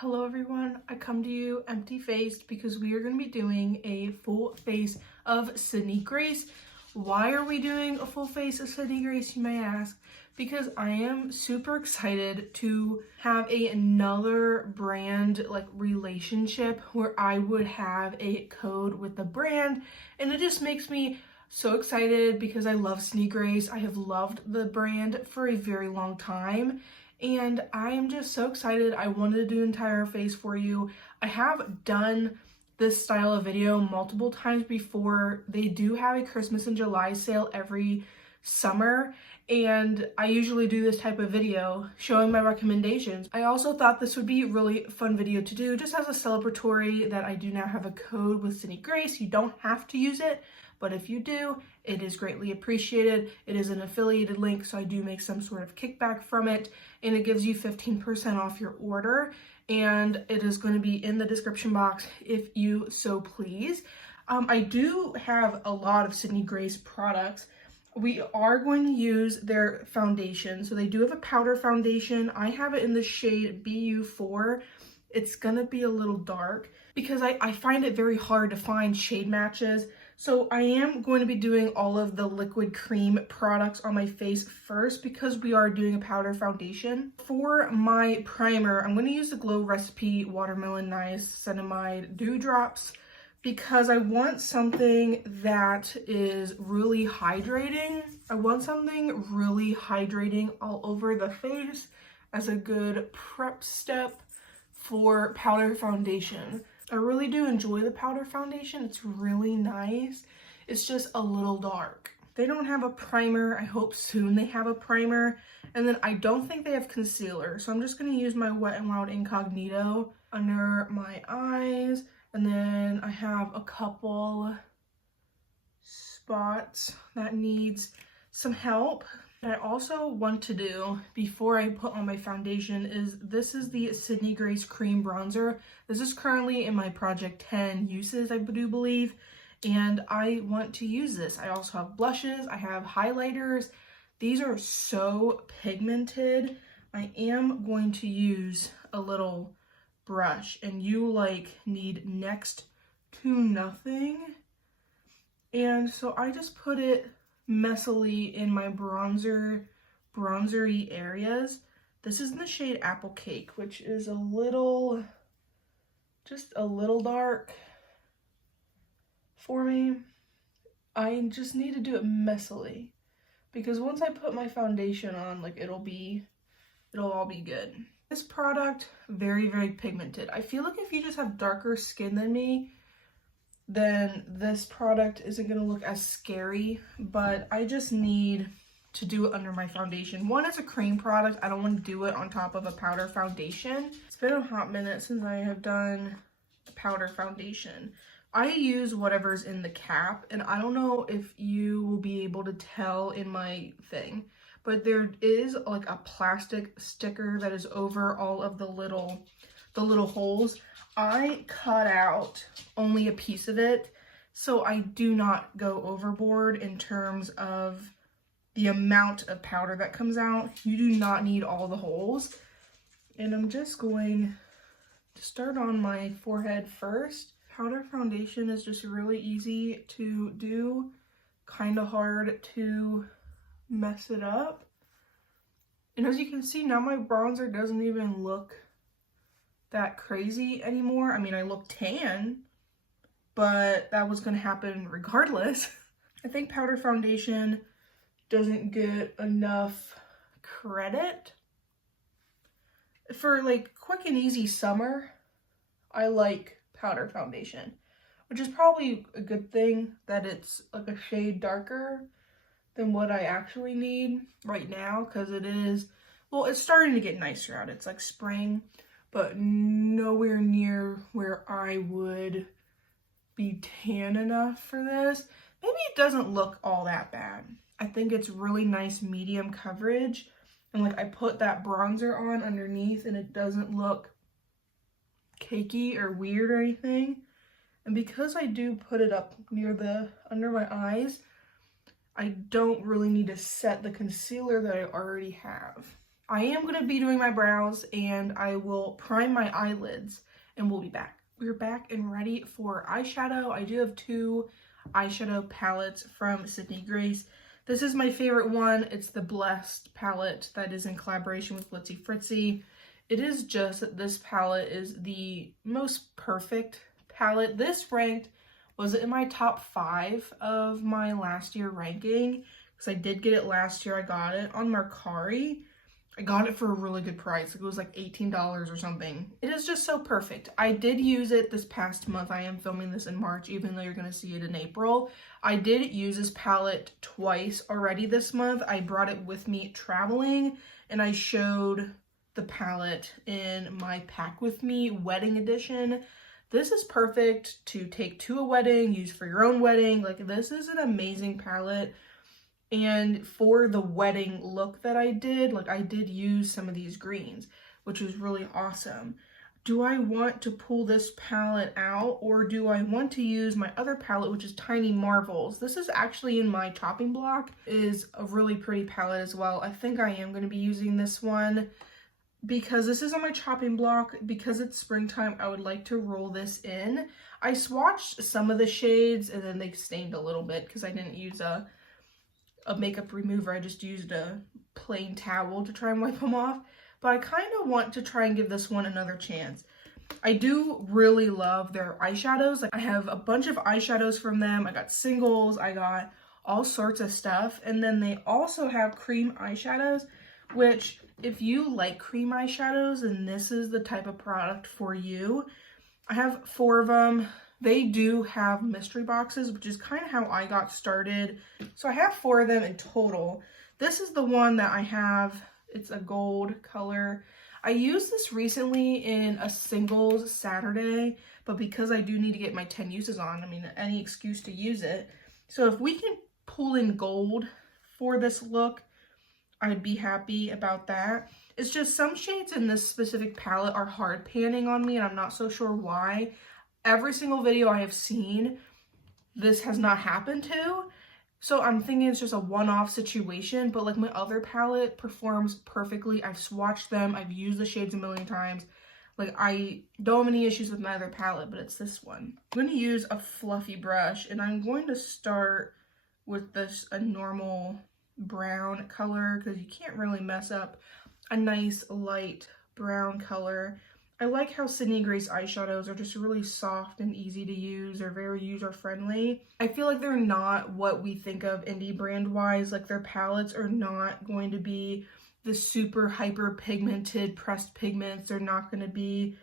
Hello everyone, I come to you empty-faced because we are going to be doing a full face of Sydney Grace. Why are we doing a full face of Sydney Grace, you may ask? Because I am super excited to have another brand relationship where I would have a code with the brand, and it just makes me so excited because I love Sydney Grace. I have loved the brand for a very long time. And I am just so excited. I wanted to do an entire face for you. I have done this style of video multiple times before. They do have a Christmas and July sale every summer, and I usually do this type of video showing my recommendations. I also thought this would be a really fun video to do just as a celebratory that I do now have a code with Sydney Grace. You don't have to use it, but if you do, it is greatly appreciated. It is an affiliated link, so I do make some sort of kickback from it, and it gives you 15% off your order, and it is going to be in the description box if you so please. I do have a lot of Sydney Grace products. We are going to use their foundation. So they do have a powder foundation. I have it in the shade BU4. It's gonna be a little dark because I find it very hard to find shade matches. So I am going to be doing all of the liquid cream products on my face first because we are doing a powder foundation. For my primer, I'm going to use the Glow Recipe Watermelon Niacinamide Dewdrops because I want something that is really hydrating. I want something really hydrating all over the face as a good prep step for powder foundation. I really do enjoy the powder foundation. It's really nice. It's just a little dark. They don't have a primer. I hope soon they have a primer. And then I don't think they have concealer. So I'm just going to use my Wet n Wild Incognito under my eyes. And then I have a couple spots that needs some help. What I also want to do before I put on my foundation is this is the Sydney Grace Cream Bronzer. This is currently in my Project 10 uses, I do believe, and I want to use this. I also have blushes, I have highlighters. These are so pigmented. I am going to use a little brush, and you need next to nothing. And so I just put it messily in my bronzery areas. This is in the shade Apple Cake, which is just a little dark for me. I just need to do it messily because once I put my foundation on, it'll all be good. This product, very, very pigmented. I feel like if you just have darker skin than me, then this product isn't going to look as scary, but I just need to do it under my foundation. One, it's a cream product. I don't want to do it on top of a powder foundation. It's been a hot minute since I have done a powder foundation. I use whatever's in the cap, and I don't know if you will be able to tell in my thing, but there is a plastic sticker that is over all of the little holes. I cut out only a piece of it, so I do not go overboard in terms of the amount of powder that comes out. You do not need all the holes. And I'm just going to start on my forehead first. Powder foundation is just really easy to do, kind of hard to mess it up. And as you can see, now my bronzer doesn't even look that crazy anymore. I mean, I look tan, but that was gonna happen regardless. I think powder foundation doesn't get enough credit. For quick and easy summer, I like powder foundation, which is probably a good thing that it's a shade darker than what I actually need right now, because it is, well, it's starting to get nicer out. It's spring, but nowhere near where I would be tan enough for this. Maybe it doesn't look all that bad. I think it's really nice medium coverage, and I put that bronzer on underneath and it doesn't look cakey or weird or anything. And because I do put it up near under my eyes, I don't really need to set the concealer that I already have. I am going to be doing my brows and I will prime my eyelids and we'll be back. We're back and ready for eyeshadow. I do have 2 eyeshadow palettes from Sydney Grace. This is my favorite one. It's the Blessed palette that is in collaboration with Litzy Fritzy. It is just that this palette is the most perfect palette. This ranked, was it in my top 5 of my last year ranking? Because I did get it last year. I got it on Mercari. I got it for a really good price. It was like $18 or something. It is just so perfect. I did use it this past month. I am filming this in March, even though you're going to see it in April. I did use this palette twice already this month. I brought it with me traveling, and I showed the palette in my Pack With Me wedding edition. This is perfect to take to a wedding, use for your own wedding. Like, this is an amazing palette. And for the wedding look that I did, like, I did use some of these greens, which was really awesome. Do I want to pull this palette out, or do I want to use my other palette, which is Tiny Marvels? This is actually in my chopping block. It is a really pretty palette as well. I think I am going to be using this one because this is on my chopping block. Because it's springtime, I would like to roll this in. I swatched some of the shades and then they stained a little bit because I didn't use a makeup remover. I just used a plain towel to try and wipe them off. But I kind of want to try and give this one another chance. I do really love their eyeshadows. Like, I have a bunch of eyeshadows from them. I got singles, I got all sorts of stuff. And then they also have cream eyeshadows, which if you like cream eyeshadows, then this is the type of product for you. I have 4 of them. They do have mystery boxes, which is kind of how I got started. So I have 4 of them in total. This is the one that I have. It's a gold color. I used this recently in a singles Saturday, but because I do need to get my 10 uses on, I mean, any excuse to use it. So if we can pull in gold for this look, I'd be happy about that. It's just some shades in this specific palette are hard panning on me, and I'm not so sure why. Every single video I have seen, this has not happened to. So I'm thinking it's just a one-off situation, but like my other palette performs perfectly. I've swatched them. I've used the shades a million times. Like, I don't have any issues with my other palette, but it's this one. I'm going to use a fluffy brush, and I'm going to start with a normal brown color because you can't really mess up a nice light brown color. I like how Sydney Grace eyeshadows are just really soft and easy to use. They're very user-friendly. I feel like they're not what we think of indie brand-wise. Like, their palettes are not going to be the super hyper pigmented pressed pigments. They're not going to be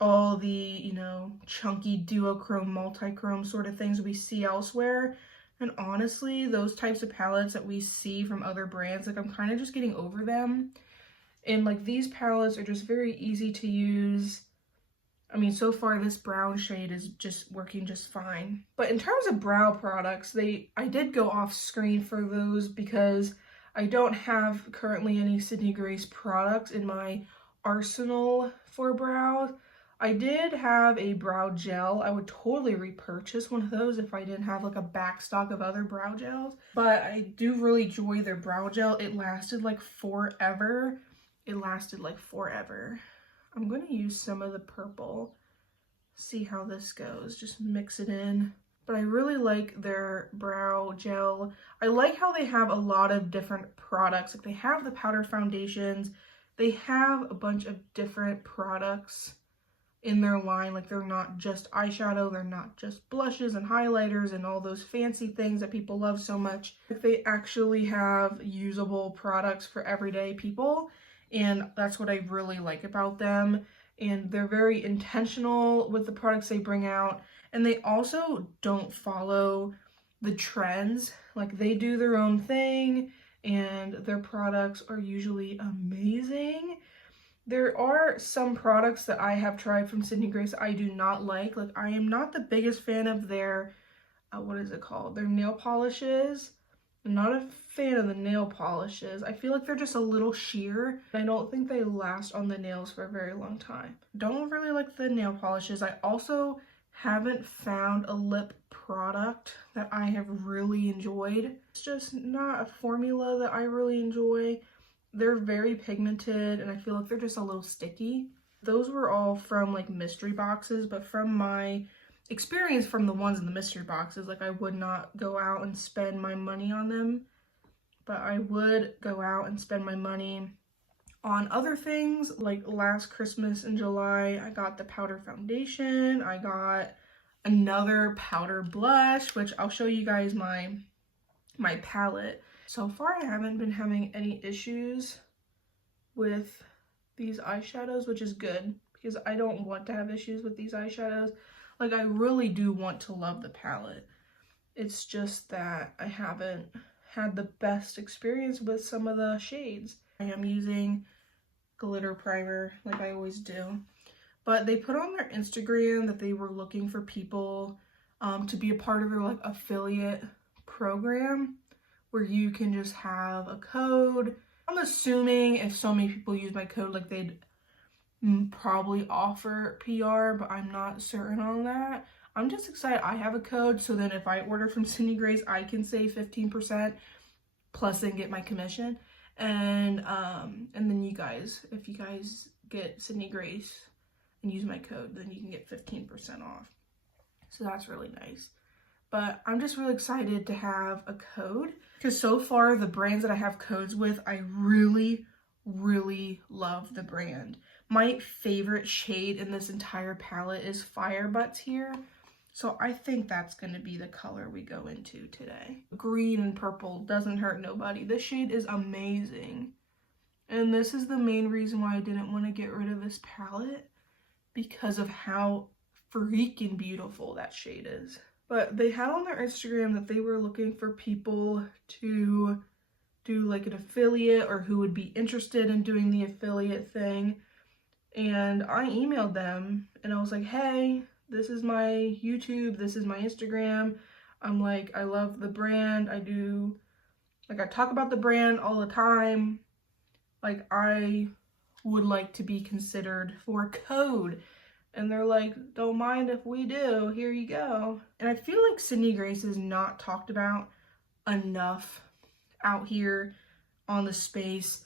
all the, you know, chunky duochrome, multi-chrome sort of things we see elsewhere. And honestly, those types of palettes that we see from other brands, like, I'm kind of just getting over them. And like, these palettes are just very easy to use. I mean, so far this brown shade is just working just fine. But in terms of brow products, I did go off screen for those because I don't have currently any Sydney Grace products in my arsenal for brows. I did have a brow gel. I would totally repurchase one of those if I didn't have like a back stock of other brow gels. But I do really enjoy their brow gel. It lasted like forever. It lasted like forever. I'm going to use some of the purple. See how this goes. Just mix it in. But I really like their brow gel. I like how they have a lot of different products. Like, they have the powder foundations. They have a bunch of different products in their line. Like, they're not just eyeshadow. They're not just blushes and highlighters and all those fancy things that people love so much. Like, they actually have usable products for everyday people. And that's what I really like about them. And they're very intentional with the products they bring out. And they also don't follow the trends. Like, they do their own thing, and their products are usually amazing. There are some products that I have tried from Sydney Grace I do not like. Like, I am not the biggest fan of their, what is it called? Their nail polishes. I'm not a fan of the nail polishes. I feel like they're just a little sheer. I don't think they last on the nails for a very long time. Don't really like the nail polishes. I also haven't found a lip product that I have really enjoyed. It's just not a formula that I really enjoy. they're very pigmented and I feel like they're just a little sticky. Those were all from like mystery boxes, but from my experience from the ones in the mystery boxes, like I would not go out and spend my money on them, but I would go out and spend my money on other things. Like last Christmas in July, I got the powder foundation. I got another powder blush, which I'll show you guys my palette. So far, I haven't been having any issues with these eyeshadows, which is good because I don't want to have issues with these eyeshadows. Like, I really do want to love the palette. It's just that I haven't had the best experience with some of the shades. I am using glitter primer like I always do. But they put on their Instagram that they were looking for people to be a part of their like affiliate program where you can just have a code. I'm assuming if so many people use my code, like they'd probably offer PR, but I'm not certain on that. I'm just excited I have a code, so then if I order from Sydney Grace, I can save 15% plus then get my commission. And then you guys, if you guys get Sydney Grace and use my code, then you can get 15% off. So that's really nice. But I'm just really excited to have a code because so far the brands that I have codes with, I really, really love the brand. My favorite shade in this entire palette is Fire Butts here. So I think that's going to be the color we go into today. Green and purple doesn't hurt nobody. This shade is amazing. And this is the main reason why I didn't want to get rid of this palette, because of how freaking beautiful that shade is. But they had on their Instagram that they were looking for people to do like an affiliate or who would be interested in doing the affiliate thing. And I emailed them and I was like, hey, this is my YouTube, this is my Instagram. I'm like, I love the brand. I talk about the brand all the time. Like, I would like to be considered for a code. And they're like, don't mind if we do, here you go. And I feel like Sydney Grace is not talked about enough out here on the space.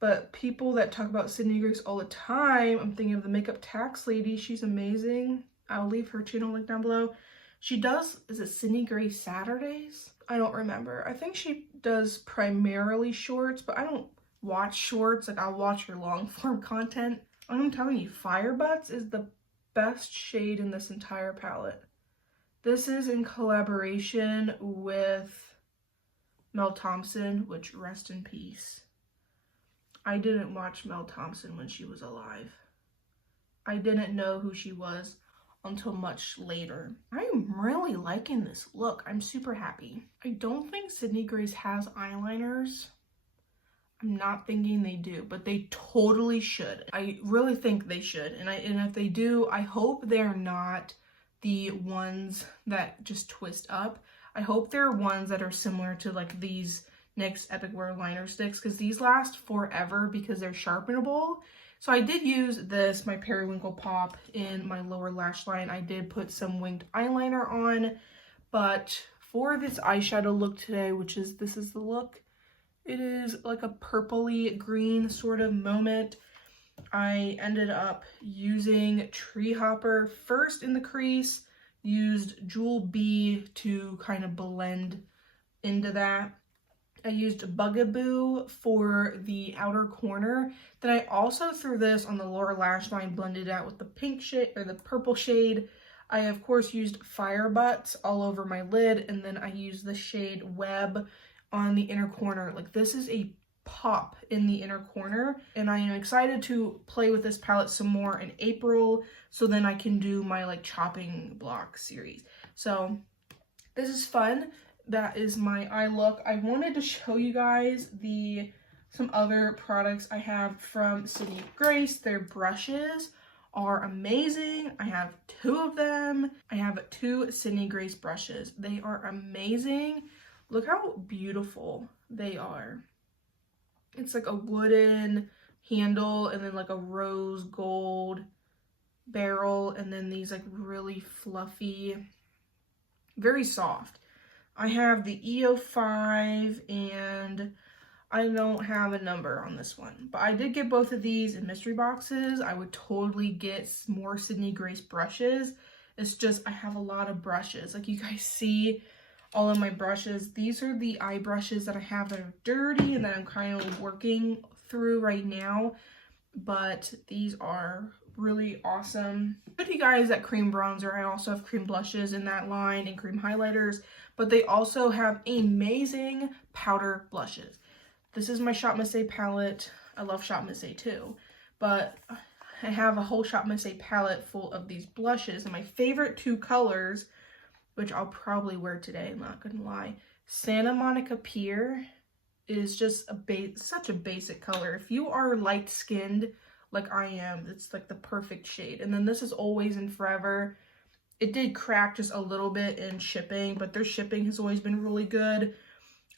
But people that talk about Sydney Grace all the time, I'm thinking of the Makeup Tax Lady. She's amazing. I'll leave her channel link down below. She does, is it Sydney Grace Saturdays? I don't remember. I think she does primarily shorts, but I don't watch shorts. Like, I'll watch her long form content. I'm telling you, Fire Butts is the best shade in this entire palette. This is in collaboration with Mel Thompson, which rest in peace. I didn't watch Mel Thompson when she was alive. I didn't know who she was until much later. I'm really liking this look. I'm super happy. I don't think Sydney Grace has eyeliners. I'm not thinking they do, but they totally should. I really think they should. And if they do, I hope they're not the ones that just twist up. I hope they're ones that are similar to like these NYX Epic Wear liner sticks, because these last forever because they're sharpenable. So I did use this, my Periwinkle Pop, in my lower lash line. I did put some winged eyeliner on, but for this eyeshadow look today, this is the look. It is like a purpley green sort of moment. I ended up using Tree Hopper first in the crease, used Jewel B to kind of blend into that. I used Bugaboo for the outer corner. Then I also threw this on the lower lash line, blended out with the pink shade or the purple shade. I of course used Fire Butts all over my lid, and then I used the shade Web on the inner corner. Like, this is a pop in the inner corner, and I am excited to play with this palette some more in April, so then I can do my like chopping block series. So this is fun. That is my eye look. I wanted to show you guys some other products I have from Sydney Grace. Their brushes are amazing. I have 2 of them. I have 2 Sydney Grace brushes. They are amazing. Look how beautiful they are. It's like a wooden handle and then like a rose gold barrel, and then these like really fluffy, very soft. I have the EO5 and I don't have a number on this one, but I did get both of these in mystery boxes. I would totally get more Sydney Grace brushes. It's just, I have a lot of brushes. Like you guys see all of my brushes. These are the eye brushes that I have that are dirty and that I'm kind of working through right now. But these are really awesome. I showed you guys that cream bronzer. I also have cream blushes in that line and cream highlighters, but they also have amazing powder blushes. This is my Shop Miss A palette. I love Shop Miss A too, but I have a whole Shop Miss A palette full of these blushes, and my favorite two colors, which I'll probably wear today, I'm not gonna lie. Santa Monica Pier is just such a basic color. If you are light skinned like I am, it's like the perfect shade. And then this is Always and Forever. It did crack just a little bit in shipping, but their shipping has always been really good.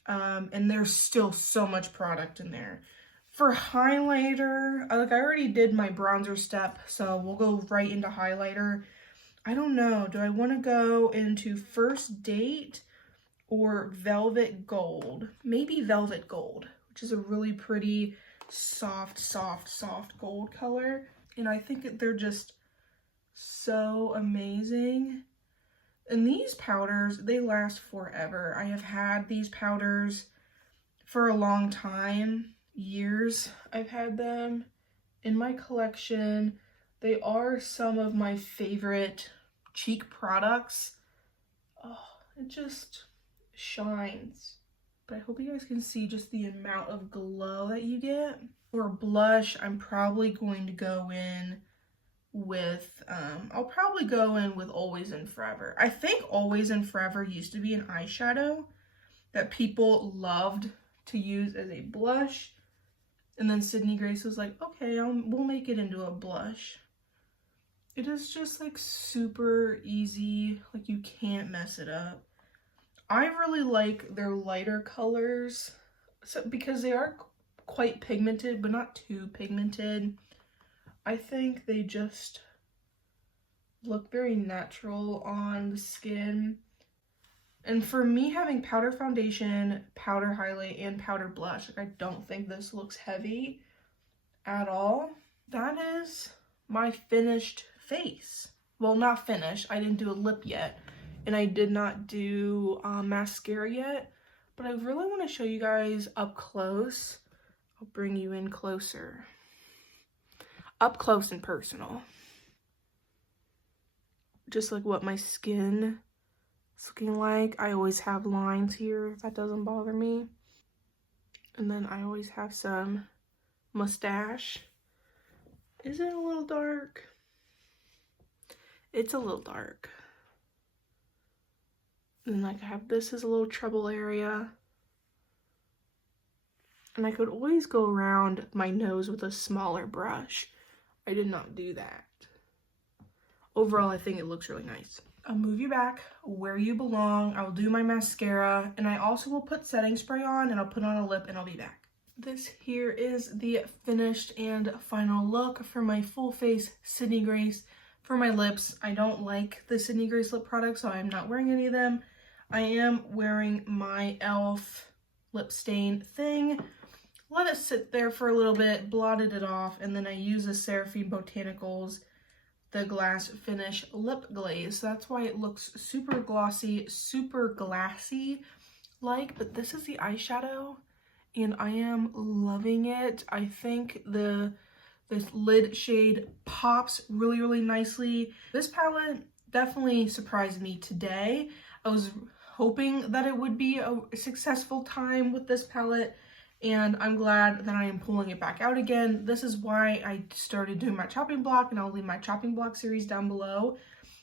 And there's still so much product in there. For highlighter, like I already did my bronzer step, so we'll go right into highlighter. I don't know, do I want to go into First Date or Velvet Gold? Maybe Velvet Gold, which is a really pretty soft gold color. And I think they're just so amazing. And these powders, they last forever. I have had these powders for a long time, years. I've had them in my collection. They are some of my favorite cheek products. Oh, it just shines. But I hope you guys can see just the amount of glow that you get. For blush, I'm probably going to go in with, I'll probably go in with Always and Forever. I think Always and Forever used to be an eyeshadow that people loved to use as a blush. And then Sydney Grace was like, okay, we'll make it into a blush. It is just like super easy, like you can't mess it up. I really like their lighter colors because they are quite pigmented, but not too pigmented. I think they just look very natural on the skin. And for me, having powder foundation, powder highlight, and powder blush, like I don't think this looks heavy at all. That is my finished face. Well, not finished. I didn't do a lip yet, and I did not do mascara yet, but I really want to show you guys up close. I'll bring you in closer. Up close and personal. Just like what my skin is looking like. I always have lines here, that doesn't bother me. And then I always have some mustache. Is it a little dark? It's a little dark. And like I have this as a little treble area. And I could always go around my nose with a smaller brush. I did not do that. Overall, I think it looks really nice. I'll move you back where you belong. I will do my mascara, and I also will put setting spray on, and I'll put on a lip, and I'll be back. This here is the finished and final look for my full face Sydney Grace. For my lips, I don't like the Sydney Grace lip products, so I'm not wearing any of them. I am wearing my e.l.f. lip stain thing. Let it sit there for a little bit, blotted it off, and then I use the Seraphine Botanicals, the Glass Finish Lip Glaze. That's why it looks super glossy, super glassy like, but this is the eyeshadow, and I am loving it. I think this lid shade pops really, really nicely. This palette definitely surprised me today. I was hoping that it would be a successful time with this palette, and I'm glad that I am pulling it back out again. This is why I started doing my chopping block, and I'll leave my chopping block series down below,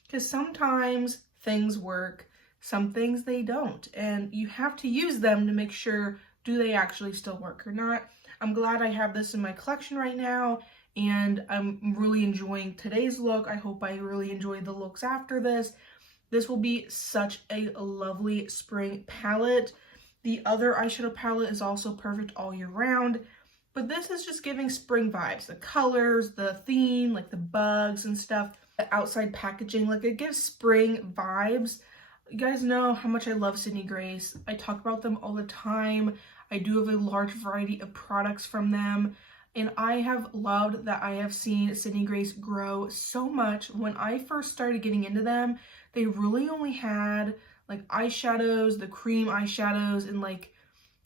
because sometimes things work, some things they don't, and you have to use them to make sure, do they actually still work or not. I'm glad I have this in my collection right now, and I'm really enjoying today's look. I hope I really enjoy the looks after this. This will be such a lovely spring palette. The other eyeshadow palette is also perfect all year round, but this is just giving spring vibes. The colors, the theme, like the bugs and stuff, the outside packaging, like it gives spring vibes. You guys know how much I love Sydney Grace. I talk about them all the time. I do have a large variety of products from them. And I have loved that I have seen Sydney Grace grow so much. When I first started getting into them, they really only had like eyeshadows, the cream eyeshadows, and like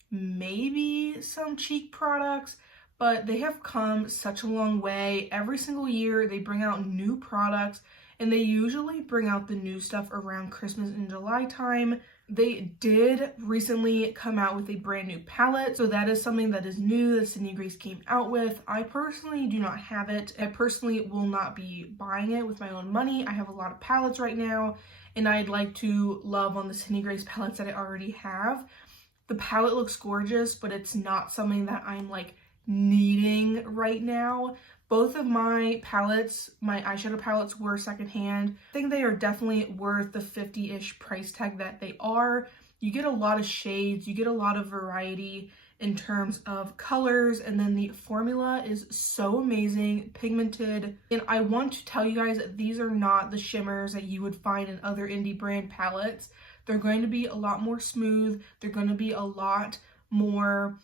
maybe some cheek products, but they have come such a long way. Every single year they bring out new products, and they usually bring out the new stuff around Christmas and July time. They did recently come out with a brand new palette, so that is something that is new that Sydney Grace came out with. I personally do not have it. I personally will not be buying it with my own money. I have a lot of palettes right now, and I'd like to love on the Sydney Grace palettes that I already have. The palette looks gorgeous, but it's not something that I'm like needing right now. Both of my palettes, my eyeshadow palettes, were secondhand. I think they are definitely worth the 50-ish price tag that they are. You get a lot of shades, you get a lot of variety in terms of colors, and then the formula is so amazing, pigmented. And I want to tell you guys that these are not the shimmers that you would find in other indie brand palettes. They're going to be a lot more smooth. They're going to be a lot more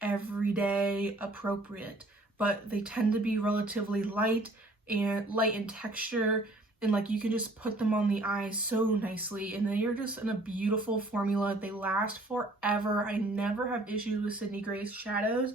everyday appropriate, but they tend to be relatively light in texture, and like you can just put them on the eyes so nicely, and they are just in a beautiful formula. They last forever. I never have issues with Sydney Grace shadows,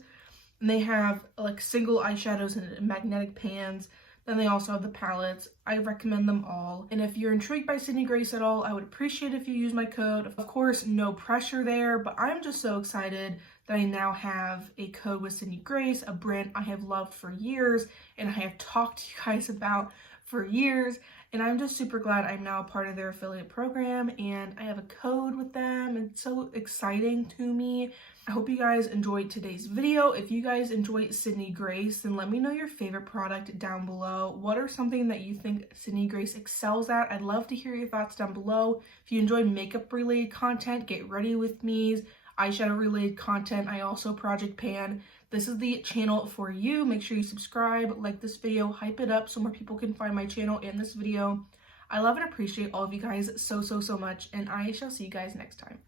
and they have like single eyeshadows and magnetic pans. Then they also have the palettes. I recommend them all. And if you're intrigued by Sydney Grace at all, I would appreciate if you use my code. Of course, no pressure there, but I'm just so excited that I now have a code with Sydney Grace, a brand I have loved for years and I have talked to you guys about for years. And I'm just super glad I'm now a part of their affiliate program and I have a code with them. It's so exciting to me. I hope you guys enjoyed today's video. If you guys enjoyed Sydney Grace, then let me know your favorite product down below. What are something that you think Sydney Grace excels at? I'd love to hear your thoughts down below. If you enjoyed makeup related content, get ready with me's, eyeshadow related content, I also project pan. This is the channel for you. Make sure you subscribe, like this video, hype it up so more people can find my channel and this video. I love and appreciate all of you guys so much, and I shall see you guys next time.